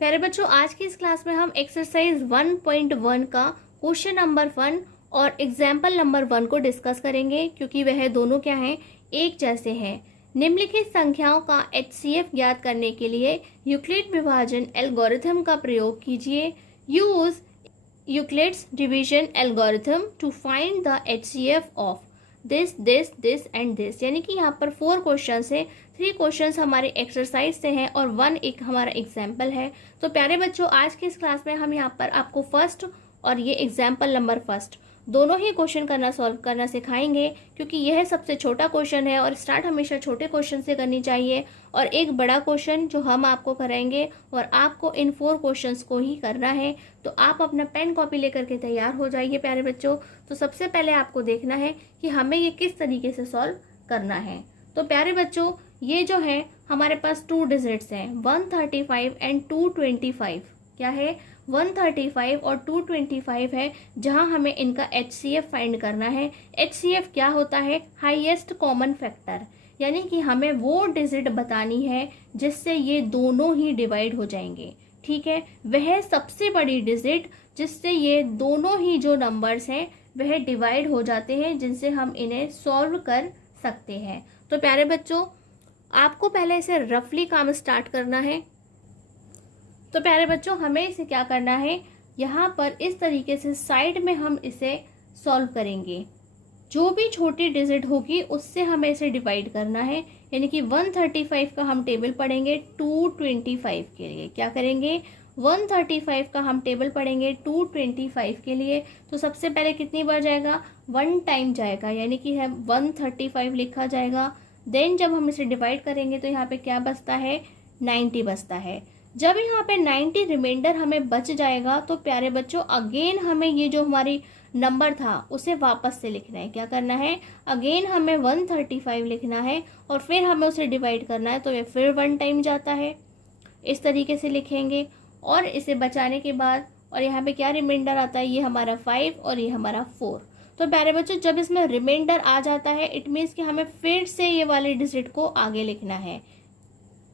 प्यारे बच्चों, आज की इस क्लास में हम एक्सरसाइज 1.1 का क्वेश्चन नंबर 1 और एग्जाम्पल नंबर 1 को डिस्कस करेंगे, क्योंकि वह दोनों क्या हैं, एक जैसे हैं। निम्नलिखित संख्याओं का HCF ज्ञात करने के लिए यूक्लिड विभाजन एल्गोरिथम का प्रयोग कीजिए। Use Euclid's division algorithm to find the HCF of this this this and this. यानी कि यहाँ पर 4 क्वेश्चन है, 3 क्वेश्चन हमारे एक्सरसाइज से हैं और 1 एक हमारा एग्जाम्पल है। तो प्यारे बच्चों, आज की इस क्लास में हम यहाँ पर आपको फर्स्ट और ये एग्जाम्पल नंबर फर्स्ट दोनों ही क्वेश्चन सॉल्व करना सिखाएंगे, क्योंकि यह सबसे छोटा क्वेश्चन है और स्टार्ट हमेशा छोटे क्वेश्चन से करनी चाहिए। और एक बड़ा क्वेश्चन जो हम आपको कराएंगे और आपको इन 4 क्वेश्चंस को ही करना है। तो आप अपना पेन कॉपी लेकर के तैयार हो जाइए प्यारे बच्चों। तो सबसे पहले आपको देखना है कि हमें ये किस तरीके से सॉल्व करना है। तो प्यारे बच्चों, ये जो है हमारे पास 2 डिजिट्स हैं, 135 एंड 225। क्या है, 135 और 225 है, जहां हमें इनका HCF फाइंड करना है। HCF क्या होता है, हाईएस्ट कॉमन फैक्टर, यानी कि हमें वो डिजिट बतानी है जिससे ये दोनों ही डिवाइड हो जाएंगे। ठीक है, वह सबसे बड़ी डिजिट जिससे ये दोनों ही जो नंबर्स हैं वह डिवाइड हो जाते हैं, जिनसे हम इन्हें सॉल्व कर सकते हैं। तो प्यारे बच्चों, आपको पहले इसे रफली काम स्टार्ट करना है। तो प्यारे बच्चों, हमें इसे क्या करना है, यहाँ पर इस तरीके से साइड में हम इसे सॉल्व करेंगे। जो भी छोटी डिजिट होगी उससे हमें इसे डिवाइड करना है। यानी कि 135 का हम टेबल पढ़ेंगे 225 के लिए। क्या करेंगे, 135 का हम टेबल पढ़ेंगे 225 के लिए। तो सबसे पहले कितनी बार जाएगा, 1 टाइम जाएगा, यानी कि है 135 लिखा जाएगा। देन जब हम इसे डिवाइड करेंगे तो यहाँ पे क्या बचता है, 90 बचता है। जब यहाँ पे 90 रिमाइंडर हमें बच जाएगा तो प्यारे बच्चों अगेन हमें ये जो हमारी नंबर था उसे वापस से लिखना है। क्या करना है, अगेन हमें 135 लिखना है और फिर हमें उसे डिवाइड करना है। तो ये फिर 1 टाइम जाता है, इस तरीके से लिखेंगे। और इसे बचाने के बाद और यहाँ पे क्या रिमाइंडर आता है, ये हमारा 5 और ये हमारा 4। तो प्यारे बच्चों, जब इसमें रिमाइंडर आ जाता है इट मीन्स कि हमें फिर से ये वाली डिजिट को आगे लिखना है।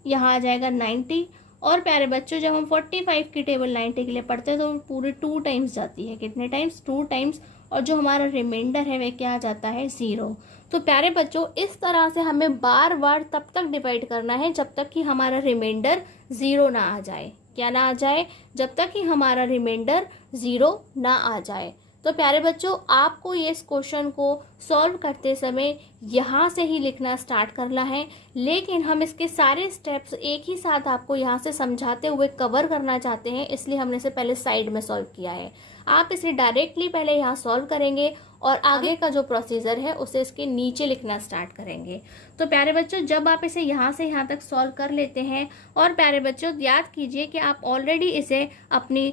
यहाँ आ जाएगा 90। और प्यारे बच्चों, जब हम 45 की टेबल 90 के लिए पढ़ते हैं तो पूरे 2 टाइम्स जाती है। कितने टाइम्स, 2 टाइम्स। और जो हमारा रिमाइंडर है वह क्या आ जाता है, 0। तो प्यारे बच्चों, इस तरह से हमें बार बार तब तक डिवाइड करना है जब तक कि हमारा रिमाइंडर 0 ना आ जाए। क्या ना आ जाए, जब तक कि हमारा रिमाइंडर 0 ना आ जाए। तो प्यारे बच्चों, आपको ये इस क्वेश्चन को सॉल्व करते समय यहाँ से ही लिखना स्टार्ट करना है, लेकिन हम इसके सारे स्टेप्स एक ही साथ आपको यहाँ से समझाते हुए कवर करना चाहते हैं, इसलिए हमने इसे पहले साइड में सॉल्व किया है। आप इसे डायरेक्टली पहले यहाँ सॉल्व करेंगे और आगे का जो प्रोसीजर है उसे इसके नीचे लिखना स्टार्ट करेंगे। तो प्यारे बच्चों, जब आप इसे यहाँ से यहाँ तक सॉल्व कर लेते हैं, और प्यारे बच्चों याद कीजिए कि आप ऑलरेडी इसे अपनी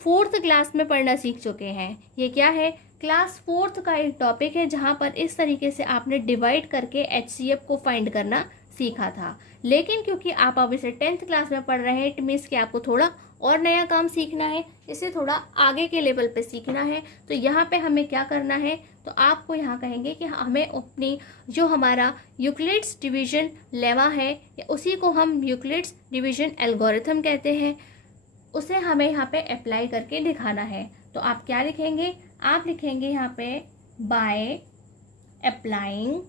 4th क्लास में पढ़ना सीख चुके हैं। ये क्या है, क्लास 4th का एक टॉपिक है जहाँ पर इस तरीके से आपने डिवाइड करके HCF को फाइंड करना सीखा था। लेकिन क्योंकि आप अब इसे 10th क्लास में पढ़ रहे हैं, इट मीन्स कि आपको थोड़ा और नया काम सीखना है, इसे थोड़ा आगे के लेवल पे सीखना है। तो यहाँ पे हमें क्या करना है, तो आपको यहाँ कहेंगे कि हमें अपनी जो हमारा यूक्लिड्स डिवीजन लेमा है, उसी को हम यूक्लिड्स डिवीजन एल्गोरिथम कहते हैं, उसे हमें यहाँ पे अप्लाई करके दिखाना है। तो आप क्या लिखेंगे, आप लिखेंगे यहाँ पे by applying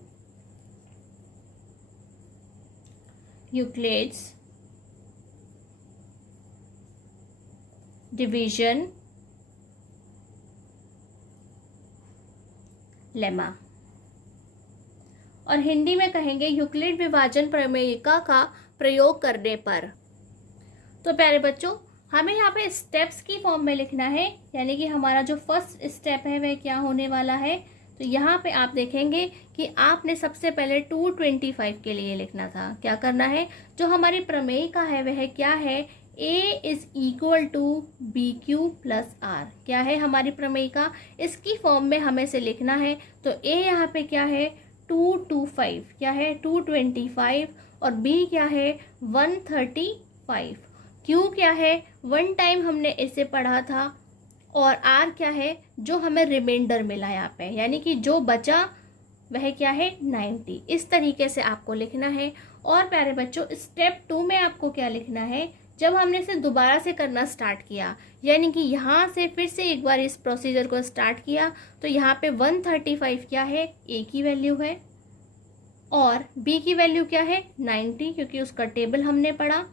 Euclid's division lemma, और हिंदी में कहेंगे यूक्लिड विभाजन प्रमेयिका का प्रयोग करने पर। तो प्यारे बच्चों, हमें यहाँ पे स्टेप्स की फॉर्म में लिखना है, यानी कि हमारा जो फर्स्ट स्टेप है वह क्या होने वाला है। तो यहाँ पे आप देखेंगे कि आपने सबसे पहले 225 के लिए लिखना था। क्या करना है, जो हमारी प्रमेयिका है वह क्या है, A is equal to BQ plus R। क्या है हमारी प्रमेयिका, इसकी फॉर्म में हमें से लिखना है। तो A यहाँ पे क्या है, 225, क्या है 225, और B क्या है 135, Q क्या है 1 टाइम हमने इसे पढ़ा था, और R क्या है जो हमें रिमाइंडर मिला यहाँ पे, यानी कि जो बचा वह क्या है 90। इस तरीके से आपको लिखना है। और प्यारे बच्चों, स्टेप 2 में आपको क्या लिखना है, जब हमने इसे दोबारा से करना स्टार्ट किया, यानी कि यहाँ से फिर से एक बार इस प्रोसीजर को स्टार्ट किया, तो यहाँ पे 135 क्या है, ए की वैल्यू है और बी की वैल्यू क्या है 90, क्योंकि उसका टेबल हमने पढ़ा।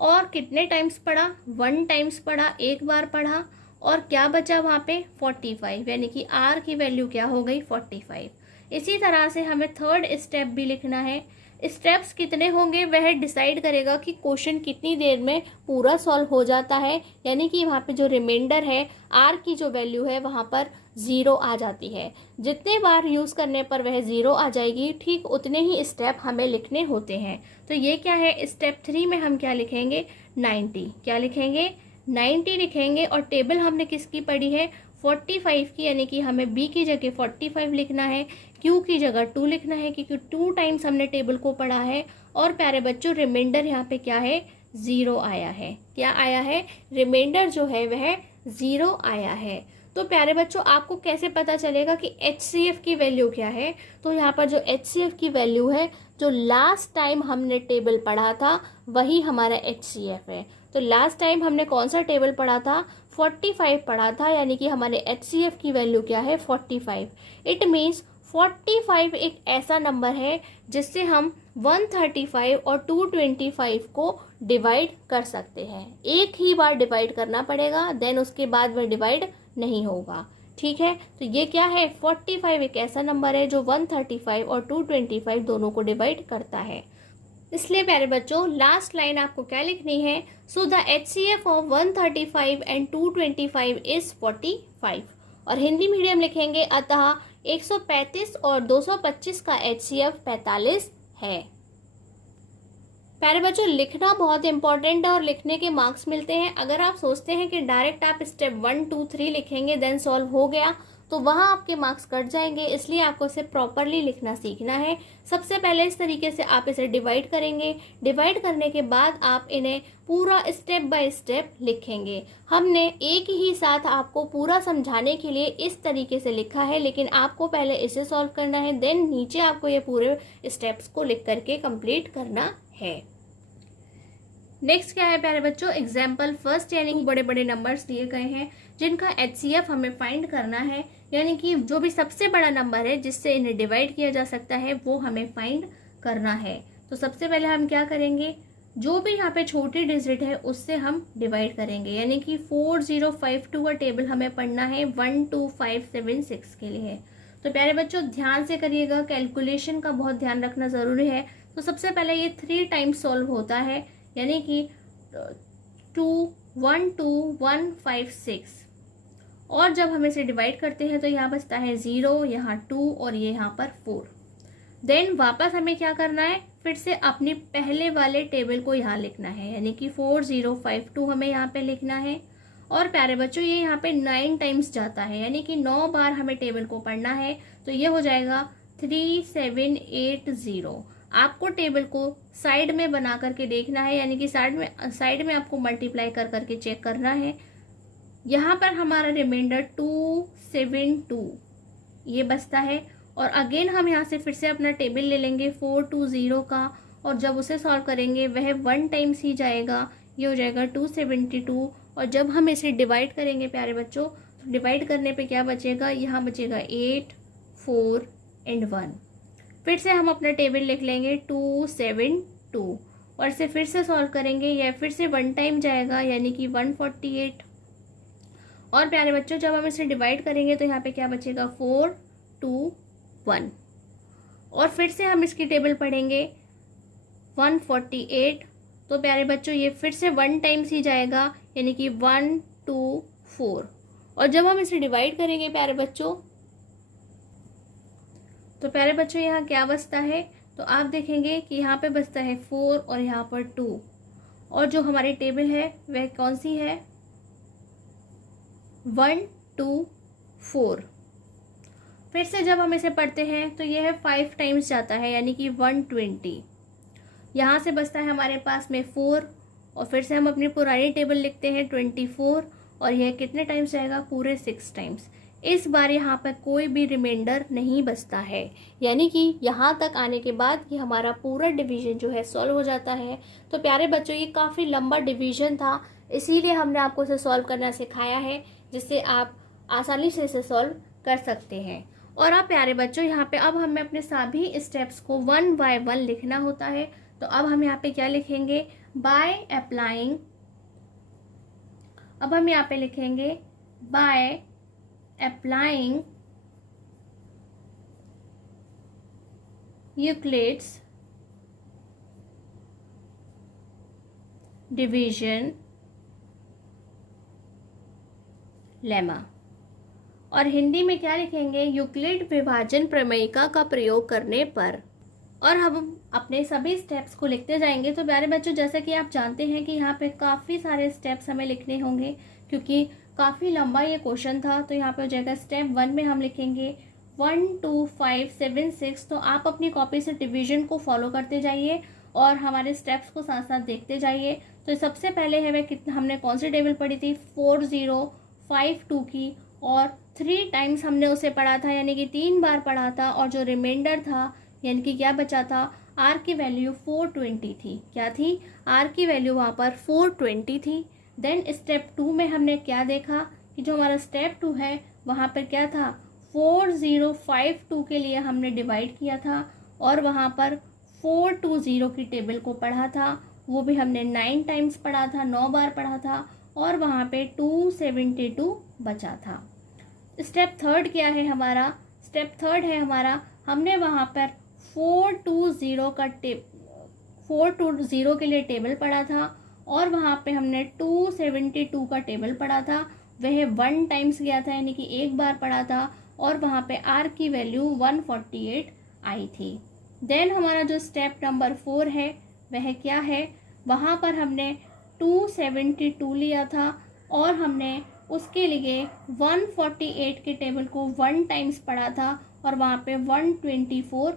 और कितने टाइम्स पढ़ा, 1 टाइम्स पढ़ा, एक बार पढ़ा। और क्या बचा वहाँ पे 45, यानी कि आर की वैल्यू क्या हो गई 45। इसी तरह से हमें थर्ड स्टेप भी लिखना है। स्टेप्स कितने होंगे वह डिसाइड करेगा कि क्वेश्चन कितनी देर में पूरा सॉल्व हो जाता है, यानी कि वहाँ पे जो रिमाइंडर है आर की जो वैल्यू है वहाँ पर 0 आ जाती है। जितने बार यूज़ करने पर वह 0 आ जाएगी, ठीक उतने ही स्टेप हमें लिखने होते हैं। तो ये क्या है, स्टेप 3 में हम क्या लिखेंगे 90, क्या लिखेंगे 90 लिखेंगे। और टेबल हमने किसकी पढ़ी है 45 की, यानी कि हमें बी की जगह 45 लिखना है, क्यू की जगह 2 लिखना है, क्योंकि 2 टाइम्स हमने टेबल को पढ़ा है। और प्यारे बच्चों रिमाइंडर यहाँ पे क्या है 0 आया है। क्या आया है, रिमाइंडर जो है वह 0 आया है। तो प्यारे बच्चों आपको कैसे पता चलेगा कि HCF की वैल्यू क्या है, तो यहाँ पर जो HCF की वैल्यू है, जो लास्ट टाइम हमने टेबल पढ़ा था वही हमारा HCF है। तो लास्ट टाइम हमने कौन सा टेबल पढ़ा था 45 पढ़ा था, यानी कि हमारे HCF की वैल्यू क्या है 45। इट मीन्स 45 एक ऐसा नंबर है जिससे हम 135 और 225 को डिवाइड कर सकते हैं। एक ही बार डिवाइड करना पड़ेगा, देन उसके बाद वह डिवाइड नहीं होगा। ठीक है, तो ये क्या है 45 एक ऐसा नंबर है जो 135 और 225 दोनों को डिवाइड करता है। इसलिए प्यारे बच्चों लास्ट लाइन आपको क्या लिखनी है, so the HCF of 135 and 225 is 45। और हिंदी मीडियम लिखेंगे, अतः 135 और 225 का HCF 45 है। प्यारे बच्चों लिखना बहुत इंपॉर्टेंट है और लिखने के मार्क्स मिलते हैं। अगर आप सोचते हैं कि डायरेक्ट आप स्टेप 1 2 3 लिखेंगे देन सॉल्व हो गया, तो वहाँ आपके मार्क्स कट जाएंगे। इसलिए आपको इसे प्रॉपरली लिखना सीखना है। सबसे पहले इस तरीके से आप इसे डिवाइड करेंगे, डिवाइड करने के बाद आप इन्हें पूरा स्टेप बाय स्टेप लिखेंगे। हमने एक ही साथ आपको पूरा समझाने के लिए इस तरीके से लिखा है, लेकिन आपको पहले इसे सॉल्व करना है, देन नीचे आपको ये पूरे स्टेप्स को लिख करके कंप्लीट करना है। नेक्स्ट क्या है प्यारे बच्चों, एग्जाम्पल फर्स्ट, यानी कि बड़े बड़े नंबर्स दिए गए हैं जिनका HCF हमें फाइंड करना है, यानी कि जो भी सबसे बड़ा नंबर है जिससे इन्हें डिवाइड किया जा सकता है वो हमें फाइंड करना है। तो सबसे पहले हम क्या करेंगे, जो भी यहाँ पे छोटी डिजिट है उससे हम डिवाइड करेंगे, यानी कि 4052 का टेबल हमें पढ़ना है 12576 के लिए। तो प्यारे बच्चों ध्यान से करिएगा, कैलकुलेशन का बहुत ध्यान रखना ज़रूरी है। तो सबसे पहले ये 3 टाइम्स सॉल्व होता है, यानी कि 212,156। और जब हम इसे डिवाइड करते हैं तो यहाँ बचता है 0, यहाँ 2 और ये यहाँ पर 4। देन वापस हमें क्या करना है, फिर से अपनी पहले वाले टेबल को यहाँ लिखना है, यानी कि 4052 हमें यहाँ पे लिखना है। और प्यारे बच्चों ये यहाँ पे 9 टाइम्स जाता है, यानी कि 9 बार हमें टेबल को पढ़ना है। तो ये हो जाएगा 3780। आपको टेबल को साइड में बना करके देखना है, यानी कि साइड में आपको मल्टीप्लाई कर करके चेक करना है। यहाँ पर हमारा रिमाइंडर 272 ये बचता है। और अगेन हम यहाँ से फिर से अपना टेबल ले लेंगे 420 का, और जब उसे सॉल्व करेंगे वह 1 टाइम्स ही जाएगा, ये हो जाएगा 272। और जब हम इसे डिवाइड करेंगे प्यारे बच्चों, तो डिवाइड करने पे क्या बचेगा, यहाँ बचेगा 8 4 एंड 1। फिर से हम अपना टेबल लिख लेंगे 272 और इसे फिर से सॉल्व करेंगे, यह फिर से 1 टाइम जाएगा, यानी कि 148। और प्यारे बच्चों जब हम इसे डिवाइड करेंगे तो यहाँ पे क्या बचेगा 4 2 1। और फिर से हम इसकी टेबल पढ़ेंगे 148। तो प्यारे बच्चों ये फिर से 1 टाइम्स ही जाएगा, यानी कि 1 2 4। और जब हम इसे डिवाइड करेंगे प्यारे बच्चों, तो प्यारे बच्चों यहाँ क्या बचता है, तो आप देखेंगे कि यहाँ पे बचता है 4 और यहाँ पर 2। और जो हमारी टेबल है वह कौन सी है 1 2 4। फिर से जब हम इसे पढ़ते हैं तो यह 5 टाइम्स जाता है, यानी कि 120। यहाँ से बचता है हमारे पास में 4। और फिर से हम अपनी पुरानी टेबल लिखते हैं 24, और यह कितने टाइम्स जाएगा पूरे 6 टाइम्स, इस बार यहाँ पर कोई भी रिमाइंडर नहीं बचता है, यानी कि यहाँ तक आने के बाद ये हमारा पूरा डिवीज़न जो है सॉल्व हो जाता है। तो प्यारे बच्चों, ये काफ़ी लंबा डिवीज़न था, इसीलिए हमने आपको इसे सॉल्व करना सिखाया है, जिससे आप आसानी से इसे सॉल्व कर सकते हैं। और अब प्यारे बच्चों, यहाँ पे अब हमें अपने सभी स्टेप्स को 1 बाय 1 लिखना होता है। तो अब हम यहाँ पे क्या लिखेंगे? By applying. अब हम यहाँ पे लिखेंगे bye applying Euclid's division lemma। और हिंदी में क्या लिखेंगे? यूक्लिड विभाजन प्रमेयिका का प्रयोग करने पर। और हम अपने सभी स्टेप्स को लिखते जाएंगे। तो प्यारे बच्चों, जैसे कि आप जानते हैं कि यहाँ पे काफ़ी सारे स्टेप्स हमें लिखने होंगे, क्योंकि काफ़ी लंबा ये क्वेश्चन था। तो यहाँ पे हो जाएगा स्टेप 1 में हम लिखेंगे 1 2 5 7 6। तो आप अपनी कॉपी से डिवीजन को फॉलो करते जाइए और हमारे स्टेप्स को साथ साथ देखते जाइए। तो सबसे पहले हमने कौन सी टेबल पढ़ी थी? 4052 की, और 3 टाइम्स हमने उसे पढ़ा था, यानी कि 3 बार पढ़ा था। और जो रिमाइंडर था, यानी कि क्या बचा था? आर की वैल्यू 420 थी। क्या थी? आर की वैल्यू वहाँ पर 420 थी। देन स्टेप 2 में हमने क्या देखा कि जो हमारा स्टेप 2 है वहाँ पर क्या था? 4052 के लिए हमने डिवाइड किया था और वहाँ पर 420 की टेबल को पढ़ा था। वो भी हमने 9 टाइम्स पढ़ा था, 9 बार पढ़ा था, और वहाँ पे 272 बचा था। स्टेप 3 क्या है हमारा? स्टेप 3 है हमारा, हमने वहाँ पर 420 के लिए टेबल पढ़ा था और वहाँ पे हमने 272 का टेबल पढ़ा था। वह 1 टाइम्स गया था, यानी कि 1 बार पढ़ा था, और वहाँ पे आर की वैल्यू 148 आई थी। देन हमारा जो स्टेप नंबर 4 है वह क्या है? वहाँ पर हमने 272 लिया था और हमने उसके लिए 148 के टेबल को 1 टाइम्स पढ़ा था और वहाँ पे 124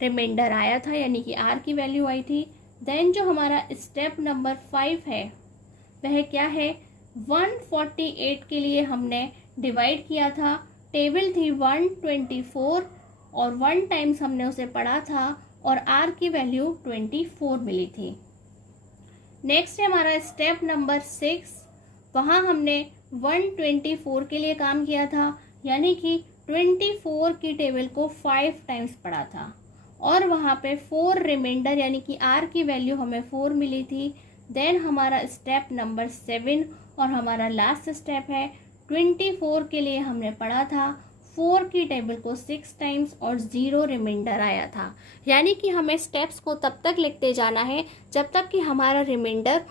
रिमाइंडर आया था, यानी कि आर की वैल्यू आई थी। देन जो हमारा स्टेप नंबर 5 है वह क्या है? 148 के लिए हमने डिवाइड किया था, टेबल थी 124 और 1 टाइम्स हमने उसे पढ़ा था और आर की वैल्यू 24 मिली थी। नेक्स्ट है हमारा स्टेप नंबर 6। वहाँ हमने 124 के लिए काम किया था, यानी कि 24 की टेबल को 5 टाइम्स पढ़ा था और वहाँ पे 4 रिमाइंडर, यानी कि आर की वैल्यू हमें 4 मिली थी। देन हमारा स्टेप नंबर 7 और हमारा लास्ट स्टेप है 24 के लिए हमने पढ़ा था, 4 की टेबल को 6 टाइम्स और 0 रिमाइंडर आया था। यानी कि हमें स्टेप्स को तब तक लिखते जाना है जब तक कि हमारा रिमाइंडर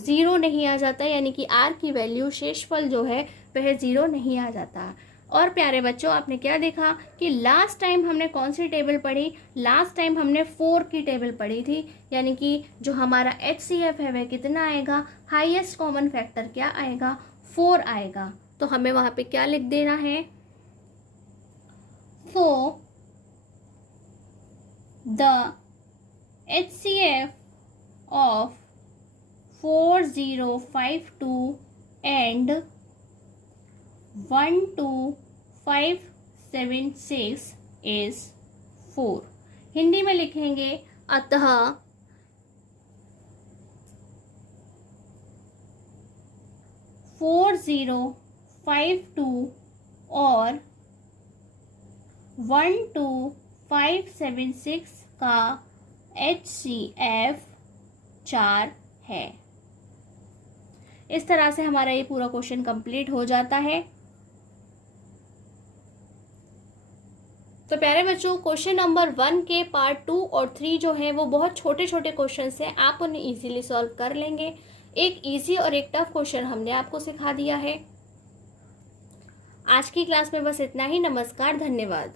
0 नहीं आ जाता, यानी कि आर की वैल्यू शेषफल जो है वह 0 नहीं आ जाता। और प्यारे बच्चों, आपने क्या देखा कि लास्ट टाइम हमने कौन सी टेबल पढ़ी? लास्ट टाइम हमने 4 की टेबल पढ़ी थी, यानी कि जो हमारा HCF है वह कितना आएगा? हाईएस्ट कॉमन फैक्टर क्या आएगा? 4 आएगा। तो हमें वहाँ पे क्या लिख देना है? So the HCF of 4052 and 12576 is 4। Hindi में लिखेंगे अतः 4052 और 12576 का HCF 4 है। इस तरह से हमारा ये पूरा क्वेश्चन कंप्लीट हो जाता है। तो प्यारे बच्चों, क्वेश्चन नंबर 1 के पार्ट 2 और 3 जो है वो बहुत छोटे छोटे क्वेश्चन हैं, आप उन्हें इजीली सॉल्व कर लेंगे। एक इजी और एक टफ क्वेश्चन हमने आपको सिखा दिया है। आज की क्लास में बस इतना ही। नमस्कार, धन्यवाद।